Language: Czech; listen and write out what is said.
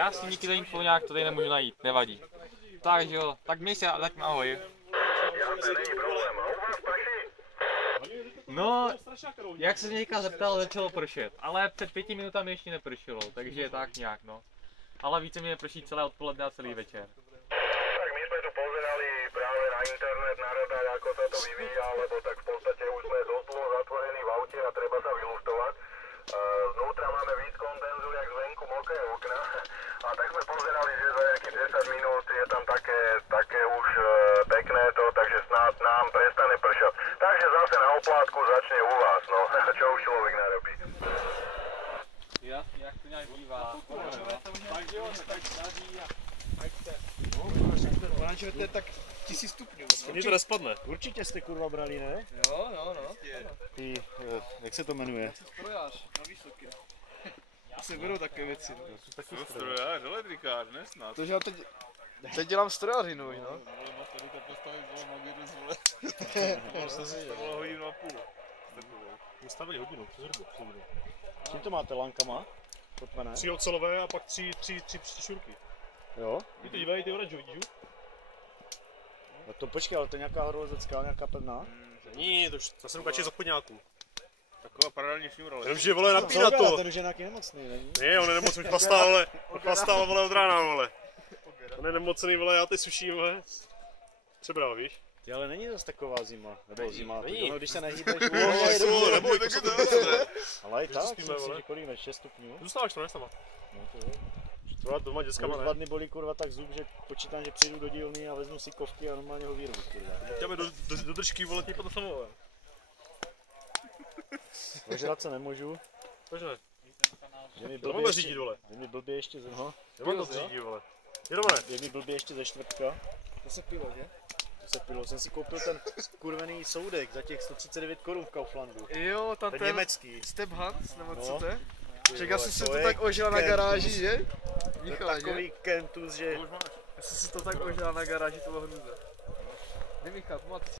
Já si nikdy info nějak to tady nemůžu najít, nevadí. Takže jo, tak měj se, zatím ahoj. No, jak se někdo zeptal, začalo pršet, ale před 5 minutami ještě nepršelo, takže tak nějak no. Ale více mě neprší celé odpoledne a celý večer. Tak my sme tu pozerali práve na internet, na radar, ako sa to vyvíja, lebo tak v podstate už sme dosť dlho zatvorení v aute a treba sa vyluftovať. Znútra máme víc kondenzu, jak zvenku mokré okna. A tak sme pozerali, že za nejakých 10 minút je tam také už pekné to, takže snad nám prestane pršať. Takže zase na oplátku začne u vás, no. Čo už človek narobí. Jasně, jak to nějak bývá. Takže jo, tak daří a hajďte. Oranžové to je tak 1000 stupňů. Mně to nespadne. Určitě jste kurva brali, ne? Jo, no. Ty, jak se to jmenuje? Strojář, na Výsoky. Se berou takové věci. Jsem strojář, elektrikář, ne snad. To, že já teď dělám strojařinu, no. Ale baterika postavit bylo magirus, vole. To se stavilo hodinu a půl. Stavili hodinu, přes hodinu. Čím to máte, lankama? Potmené? 3 ocelové a pak 3 šurky. Jo? Ty dívají ty oranžový, vidíš? No to počkej, ale to je nějaká horolezecká, nějaká pevná? Není, to zase ukačí z obchodňáků. Taková paralelní šňůra. Jenomže, vole, napínat to. Ten už je nějaký nemocný, není? Ne, on je nemocný, už pastál, vole, od rána, vole. On je nemocný, vole, já teď suším, vole. Přebral, víš? Ty, ale není zase taková zima, nebo zima, není. no, když se nehýbeš, Neboj, taky to je. ale i tak, spíme, myslím, vole. že kolik, 6 stupňů. Zůstáváš to, ne sama. No to jo. Třeba doma dětskama, Už ne? 2 dny bolí kurva tak zub, že počítám, že přijdu do dílny a vezmu si kovky a normálně ho vyrvu, kurva. Chtěme do držky, vole, ty potom samové. Ožrat se nemůžu. Proč ne? Je mi To blbě máme řídit, vole. je mi blbě ještě ze... Aha. Nemám to řídit, vole. Jedeme. Je mi blbě ještě ze čtvrtka. To se pilo, že? To se pilo. Jsem si koupil ten skurvený soudek za těch 139 korun v Kauflandu. Jo, tam Ten německý. Step Hans, nebo No. co to je? Ty Ček, já vole, jsem si to to je tak ožil na garáži, že? To je Michala, že? takový kentus, že... Já jsem si to tak ožil na garáži, to bylo hruza. Ne, Michal, pamatuj si.